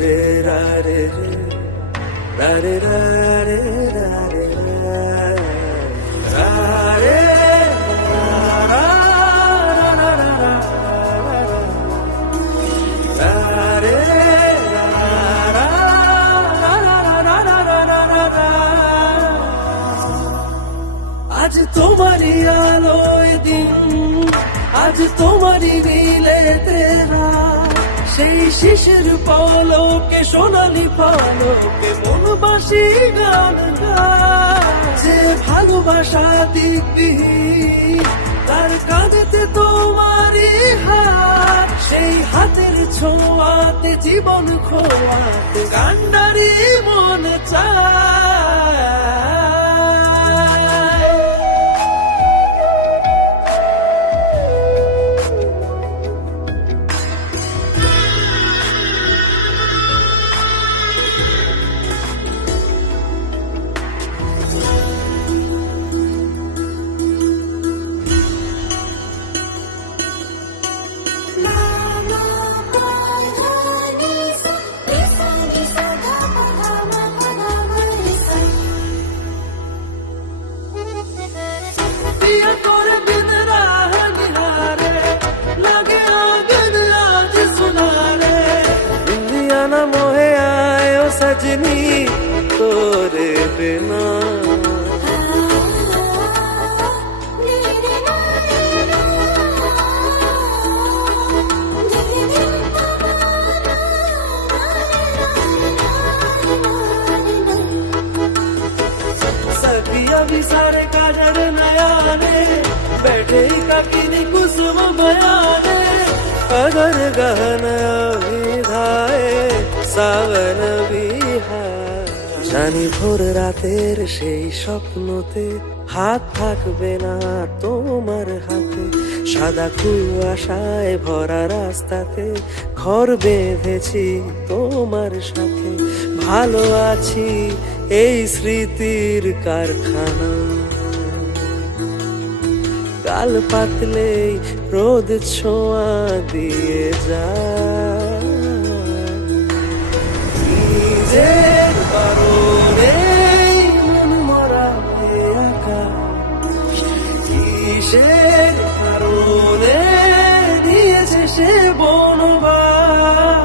রে রা রে রে রা রে রা রে রা রে রা রে রা রা রা রা রে রা রা। আজ তোমারই আলোয় দিন, আজ তোমারই নীলে তেরা, সেই শিশির পলকে সোনালি পালকে মনবাসী গান গায়। যে ভালোবাসা দিব্যি তার কাঁধেতে তোমারই হাত, সেই হাতের ছোঁয়াতে জীবন খোয়াতে কান্নারি মন চায়। मोहे आयो सजनी तोरे बिना, सखिया भी सारे काजर नयाने, बैठे ही काकी कुसुम बयाने, अगर गहना विधाए सावन बिहार। জানি ভোর রাতের সেই স্বপ্নতে হাত থাকবে না তোমার হাতে, সাদা কুয়াশায় ভরা রাস্তাতে ঘর বেঁধেছি তোমার সাথে। ভালো আছি এই স্মৃতির কারখানা, গাল পাতলেই রোদ ছোঁয়া দিয়ে যায়। নিজের কারণে মন মরা হয়ে আঁকা, কিসের কারণে দিয়েছে সে বনবাস।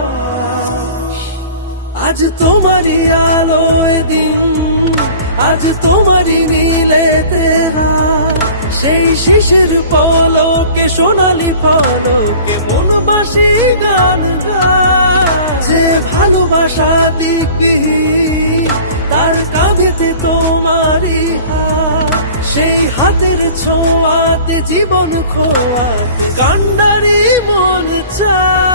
আজ তোমারই আলোয় দিন, আজ তোমারই নীলে তেরা, সেই শিশির পলকে সোনালি পালকে মনবাসী গান গায়। যে ভালোবাসা দিব্যি তার কাঁধেতে তোমারই হাত, সেই হাতের ছোঁয়াতে জীবন খোয়া কান্ডারি মন চায়।